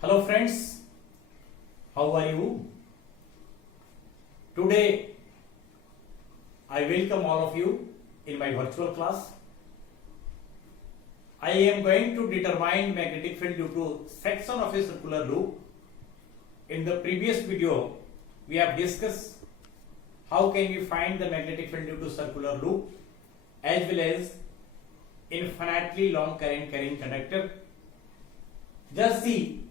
Hello friends, how are you? Today I welcome all of you in my virtual class. I am going to determine magnetic field due to section of a circular loop. In the previous video we have discussed how can we find the magnetic field due to circular loop as well as infinitely long current carrying conductor. Just see,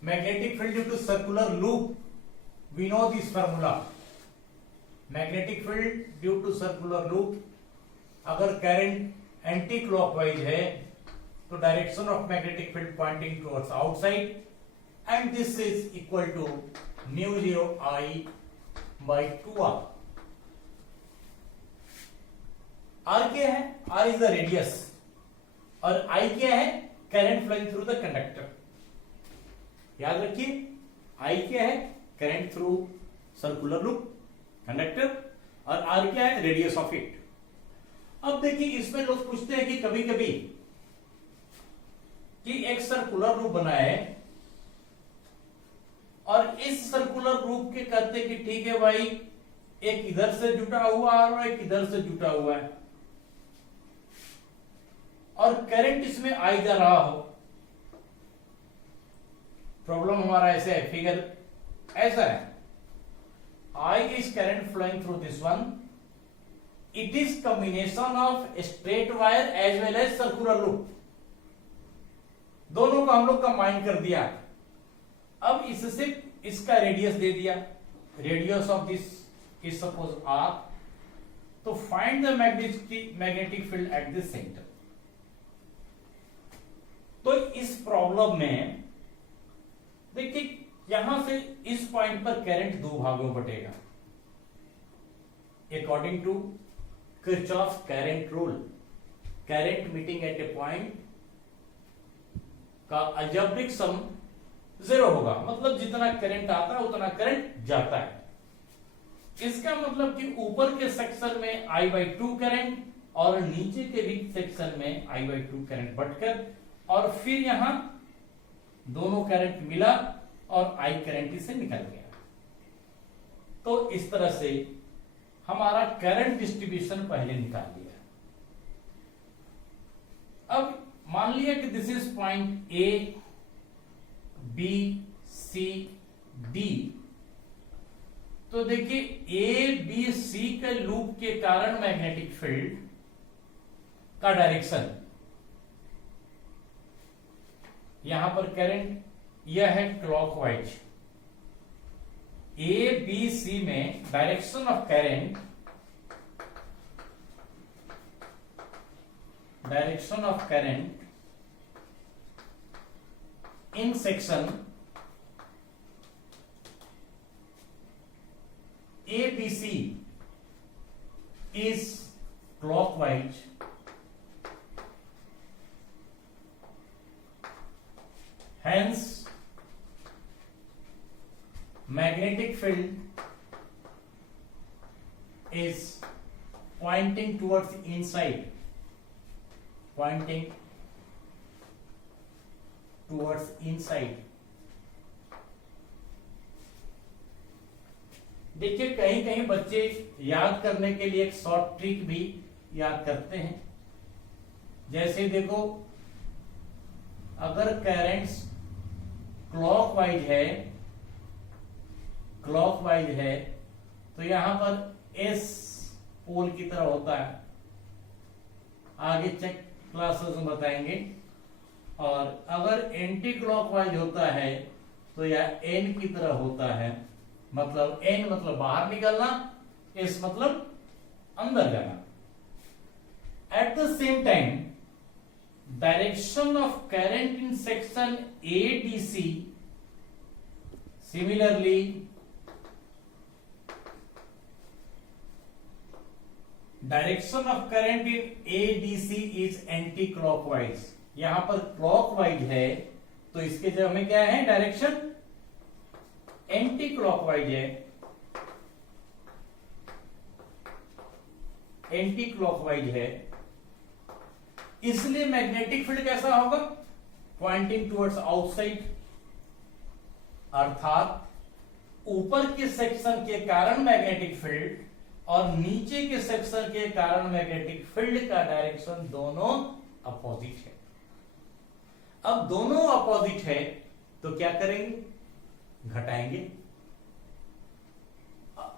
magnetic field due to circular loop, we know this formula. Magnetic field due to circular loop, अगर current anti clockwise है तो direction of magnetic field pointing towards outside and this is equal to mu zero I by 2r. r क्या है? r is the radius और I क्या है? Current flowing through the conductor. याद रखिए, I क्या है? Current through circular loop conductor और R क्या है? Radius of it. अब देखिए, इसमें लोग पूछते हैं कि कभी कभी कि एक सर्कुलर लूप बना है और इस सर्कुलर लूप के कहते हैं कि ठीक है भाई, एक इधर से जुटा हुआ और एक इधर से जुटा हुआ है और करंट इसमें आई जा रहा हो. प्रॉब्लम हमारा ऐसे है, फिगर ऐसा है, I is current flowing through this one. It is combination of straight wire as well as circular loop. दोनों का हम लोग कंबाइन कर दिया. अब इससे इसका रेडियस दे दिया. Radius of this is suppose R. तो find the magnetic field at this centre. तो इस प्रॉब्लम में देखिए, यहां से इस पॉइंट पर करंट दो भागों में बटेगा according to Kirchhoff's current rule. Current meeting at a point का अलजेब्रिक सम 0 होगा, मतलब जितना करंट आता है उतना करंट जाता है. इसका मतलब कि ऊपर के सेक्शन में I/2 करंट और नीचे के भी सेक्शन में I/2 करंट बटकर और फिर यहां दोनों करंट मिला और I करंट इससे निकल गया. तो इस तरह से हमारा करंट डिस्ट्रीब्यूशन पहले निकाल लिया. अब मान लिया कि this is point A, B, C, D. तो देखिए, A, B, C के लूप के कारण मैग्नेटिक फील्ड का डायरेक्शन, यहां पर करंट यह है क्लॉकवाइज. ए बी सी में direction of current, in section A B C is clockwise. Hence, magnetic field is pointing towards inside. देखिए, कहीं कहीं बच्चे याद करने के लिए एक शॉर्ट ट्रिक भी याद करते हैं. जैसे देखो, अगर करंट्स क्लॉकवाइज है तो यहां पर एस पोल की तरह होता है. आगे चेक क्लासेस में बताएंगे. और अगर एंटी क्लॉकवाइज होता है तो यह एन की तरह होता है. मतलब एन मतलब बाहर निकलना, एस मतलब अंदर जाना. At the same time, direction of current in section ADC, similarly direction of current in ADC is anti-clockwise. यहां पर क्लॉकवाइज है तो इसके जगह में क्या है? डायरेक्शन एंटी क्लॉकवाइज है. इसलिए मैग्नेटिक फील्ड कैसा होगा? पॉइंटिंग टुवर्ड्स आउटसाइड, अर्थात ऊपर के सेक्शन के कारण मैग्नेटिक फील्ड और नीचे के सेक्शन के कारण मैग्नेटिक फील्ड का डायरेक्शन दोनों अपोजिट है। अब दोनों अपोजिट है तो क्या करेंगे, घटाएंगे।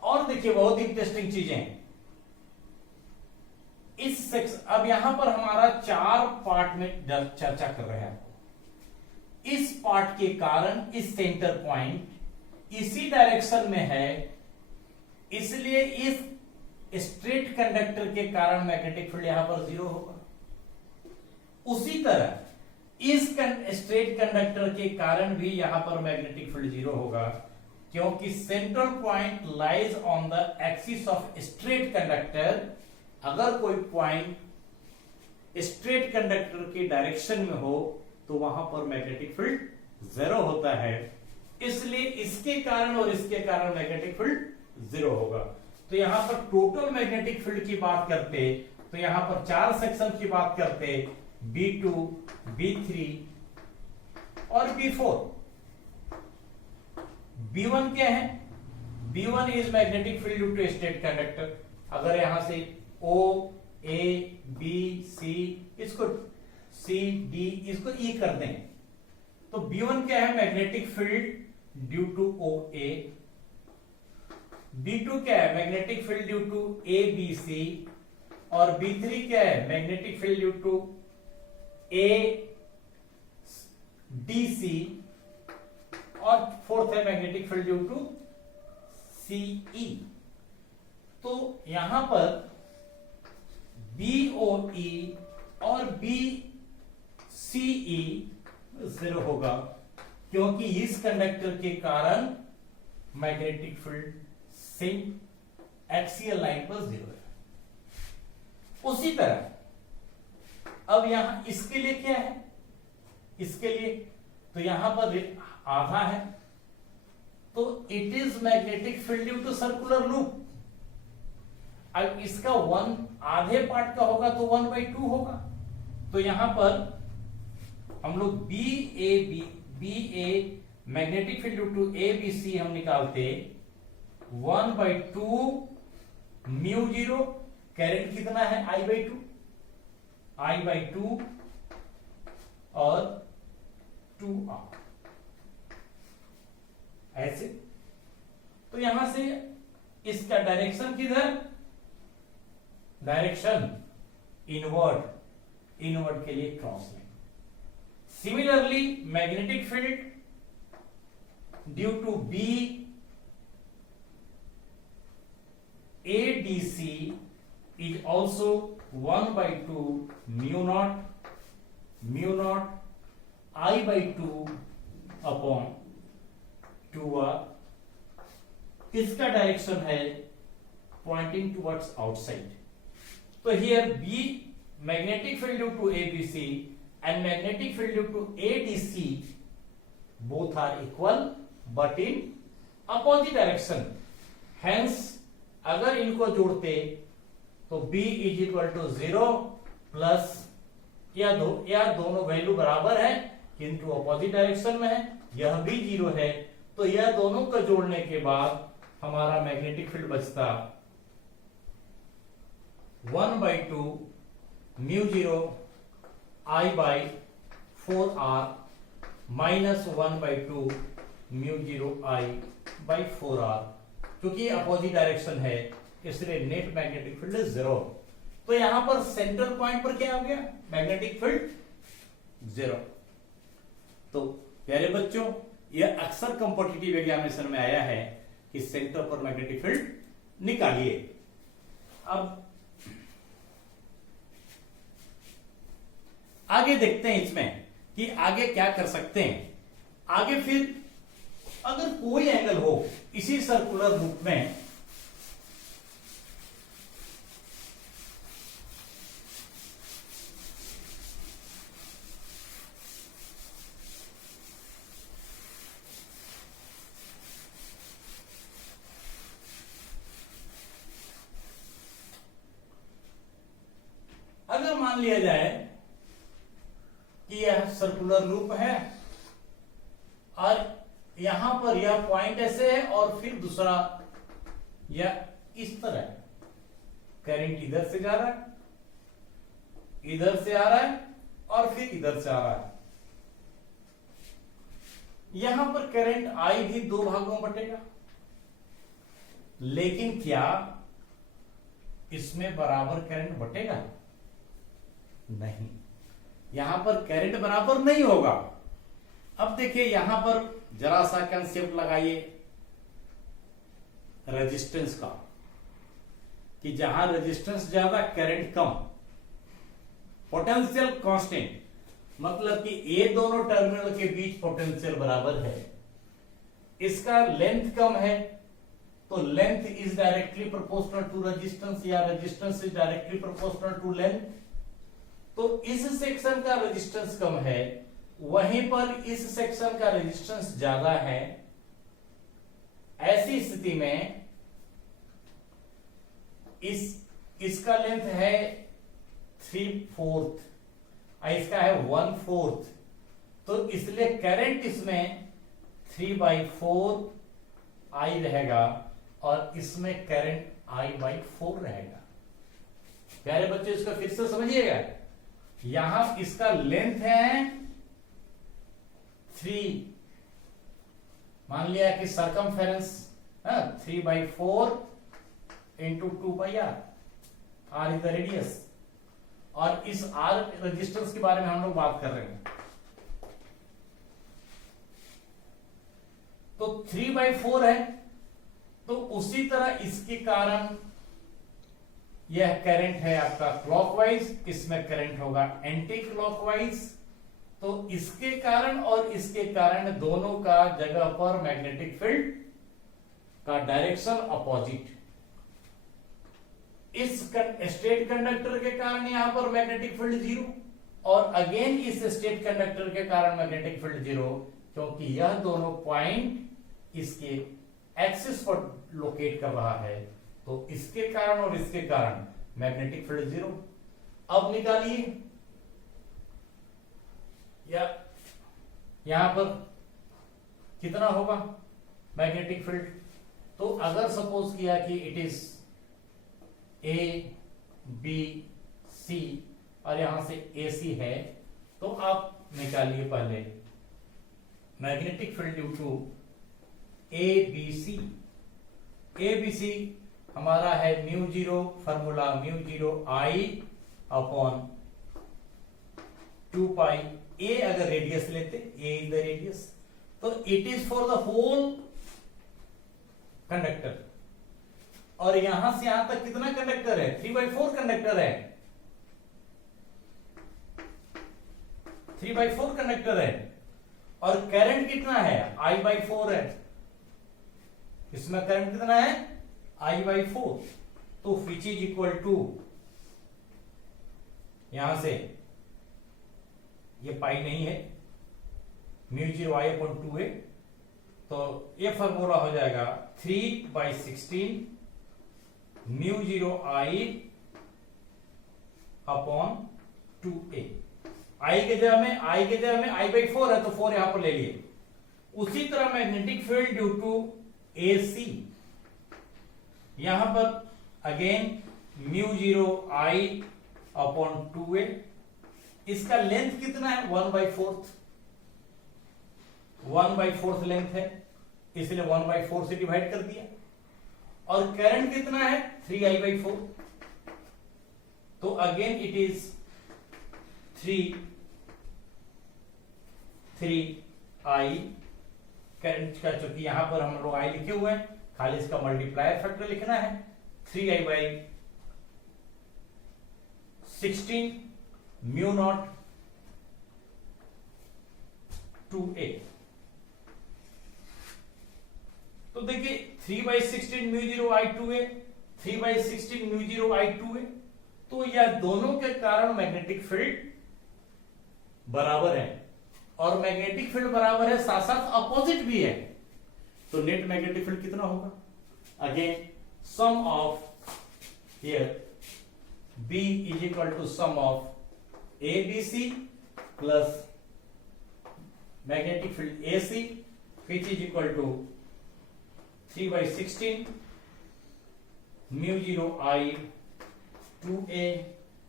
और देखिए बहुत इंटरेस्टिंग चीजें हैं इस सेक्शन। अब यहां पर हमारा 4 पार्ट में चर्चा कर रहे हैं। इस पार्ट के कारण इस सेंटर पॉइंट इसी डायरेक्शन में है, इसलिए इस स्ट्रेट कंडक्टर के कारण मैग्नेटिक फील्ड यहां पर 0 होगा। उसी तरह इस स्ट्रेट कंडक्टर के कारण भी यहां पर मैग्नेटिक फील्ड 0 होगा, क्योंकि central point lies on the axis of straight conductor. अगर कोई पॉइंट स्ट्रेट कंडक्टर के डायरेक्शन में हो तो वहां पर मैग्नेटिक फील्ड 0 होता है, इसलिए इसके कारण और इसके कारण मैग्नेटिक फील्ड 0 होगा। तो यहां पर टोटल मैग्नेटिक फील्ड की बात करते तो यहां पर 4 सेक्शन की बात करते, B2, B3 और B4। B1 क्या है, B1 is magnetic field due to straight conductor. अगर यहां से O, A, B, C, इसको C, D, इसको E कर दें तो B1 क्या है, magnetic field due to OA। B2 क्या है, magnetic field due to ABC। और B3 क्या है, magnetic field due to ADC। और फोर्थ है magnetic field due to CE। तो यहां पर BOE और BCE 0 होगा, क्योंकि इस कंडक्टर के कारण magnetic field same axial line पर 0 है। उसी तरह अब यहां इसके लिए क्या है, इसके लिए तो यहां पर आधा है, तो it is magnetic field due to circular loop. अब इसका 1 आधे पार्ट का होगा तो 1/2 होगा। तो यहां पर हम लोग BA magnetic field due to ABC हम निकालते 1/2 μ0। करंट कितना है, I/2 और 2R ऐसे। तो यहां से इसका डायरेक्शन किधर, डायरेक्शन इनवर्ड, इनवर्ड के लिए cross line. Similarly magnetic field due to BADC is also 1/2 μ0 I/2 upon 2R। इसका डायरेक्शन है पॉइंटिंग टुवर्ड्स आउटसाइड। तो here B magnetic field due to ABC and magnetic field due to ADC both are equal but in opposite direction। Hence अगर इनको जोड़ते तो B is equal to 0 plus या दोनों value बराबर है किंतु अपोजिट डायरेक्शन में है, यह भी 0 है। तो यह दोनों को जोड़ने के बाद हमारा मैग्नेटिक फील्ड बचता 1/2 μ0 I/4R माइनस 1/2 μ0 I/4R। क्योंकि अपोजिट डायरेक्शन है इसलिए नेट मैग्नेटिक फील्ड 0। तो यहां पर सेंट्रल पॉइंट पर क्या हो गया, मैग्नेटिक फील्ड 0। तो प्यारे बच्चों, यह अक्सर कॉम्पिटिटिव एग्जामिनेशन में आया है कि सेंटर पर मैग्नेटिक फील्ड निकालिए। अब आगे देखते हैं इसमें कि आगे क्या कर सकते हैं। आगे फिर अगर कोई एंगल हो इसी सर्कुलर लूप में, अगर मान लिया जाए कि यह सर्कुलर लूप है और यहां पर यह पॉइंट ऐसे है और फिर दूसरा यह इस तरह करंट इधर से जा रहा है, इधर से आ रहा है और फिर इधर से आ रहा है। यहां पर करंट आई भी दो भागों में बटेगा, लेकिन क्या इसमें बराबर करंट बटेगा? नहीं, यहां पर करंट बराबर नहीं होगा। अब देखिए यहां पर जरा सा कंसेप्ट लगाइए रेजिस्टेंस का, कि जहां रेजिस्टेंस ज्यादा करंट कम, पोटेंशियल कांस्टेंट, मतलब कि ये दोनों टर्मिनल के बीच पोटेंशियल बराबर है, इसका लेंथ कम है तो length is directly proportional to resistance या resistance is directly proportional to length. तो इस सेक्शन का रेजिस्टेंस कम है, वहीं पर इस सेक्शन का रेजिस्टेंस ज्यादा है। ऐसी स्थिति में इसका लेंथ है 3/4 और इसका है 1/4, तो इसलिए करंट इसमें 3/4 आई रहेगा और इसमें करंट I/4 रहेगा। प्यारे बच्चे इसको फिर से समझिएगा, यहां इसका लेंथ है 3, मान लिया कि circumference 3/4 into 2πr, r is the radius, और इस r रेजिस्टेंस के बारे में हम लोग बात कर रहे हैं। तो 3/4 है, तो उसी तरह इसके कारण यह करंट है आपका क्लॉकवाइज, इसमें करंट होगा एंटी क्लॉकवाइज। तो इसके कारण और इसके कारण दोनों का जगह पर मैग्नेटिक फील्ड का डायरेक्शन अपोजिट। इस स्टेट कंडक्टर के कारण यहां पर मैग्नेटिक फील्ड 0 और अगेन इस स्टेट कंडक्टर के कारण मैग्नेटिक फील्ड 0, क्योंकि यह दोनों पॉइंट इसके एक्सिस पर लोकेट कर रहा है। तो इसके कारण और इसके कारण मैग्नेटिक फील्ड 0। अब निकालिए या यहां पर कितना होगा मैग्नेटिक फील्ड। तो अगर सपोज किया कि it is A B C और यहां से AC है, तो आप निकालिए पहले magnetic field due to ABC। ABC हमारा है μ0, फॉर्मूला μ0 I अपॉन 2π A, अगर रेडियस लेते A इज द रेडियस, तो it is for the whole conductor. और यहां से यहां तक कितना कंडक्टर है? 3/4 कंडक्टर है, 3/4 कंडक्टर है और करंट कितना है? I/4 है। इसमें करंट कितना है? I/4। तो विच इज इक्वल टू, यहां से ये पाई नहीं है, μ0 I अपॉन 2a, तो ये फॉर्मूला हो जाएगा 3/16 μ0 I अपॉन 2a। I के जगह में I/4 है, तो 4 यहां पर ले लिए। उसी तरह magnetic field due to AC, यहां पर अगेन μ0 I अपॉन 2a। इसका लेंथ कितना है? 1/4 लेंथ है, इसलिए 1/4 से डिवाइड कर दिया। और करंट कितना है? 3I/4, तो again it is 3I। Current का चूंकि यहां पर हम लोग I लिखे हुए हैं, खाली इसका मल्टीप्लायर फैक्टर लिखना है। 3I/16 μ0 2a। तो देखिए 3/16 μ0 I 2a, 3/16 μ0 I 2a, तो यह दोनों के कारण मैग्नेटिक फील्ड बराबर है। और मैग्नेटिक फील्ड बराबर है, साथ साथ अपोजिट भी है। तो नेट मैग्नेटिक फील्ड कितना होगा? Again sum of here B is equal to sum of ABC plus magnetic field AC, which is equal to 3/16 mu 0 I 2a,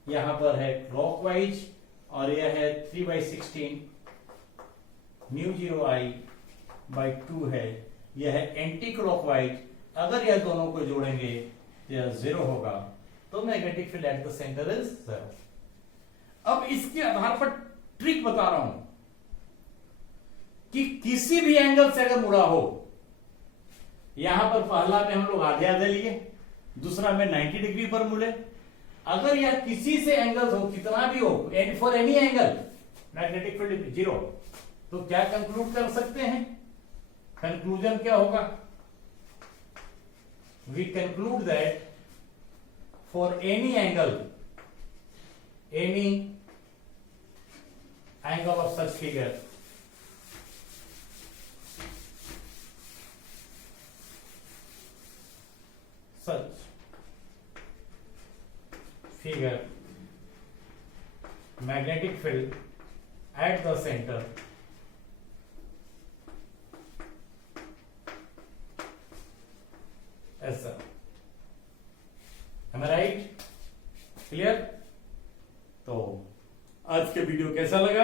यहां पर है क्लॉकवाइज और यह है 3/16 mu 0 I by 2 है, यह है एंटी क्लॉकवाइज। अगर यह दोनों को जोड़ेंगे तो यह 0 होगा, तो magnetic field at the centre is 0। अब इसके आधार पर ट्रिक बता रहा हूं कि किसी भी एंगल से अगर मुड़ा हो, यहां पर पहला में हम लोग आधे आधे लिए, दूसरा में 90 डिग्री पर मुड़े, अगर यह किसी से एंगल हो, कितना भी हो, for any angle magnetic field 0, तो क्या कंक्लूड कर सकते हैं? कंक्लूजन क्या होगा? We conclude that for any angle of such figure, magnetic field at the center as a, am I right? Clear? तो आज के वीडियो कैसा लगा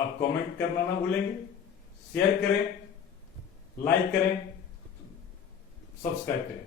आप कमेंट करना ना भूलेंगे, शेयर करें, लाइक करें, सब्सक्राइब करें।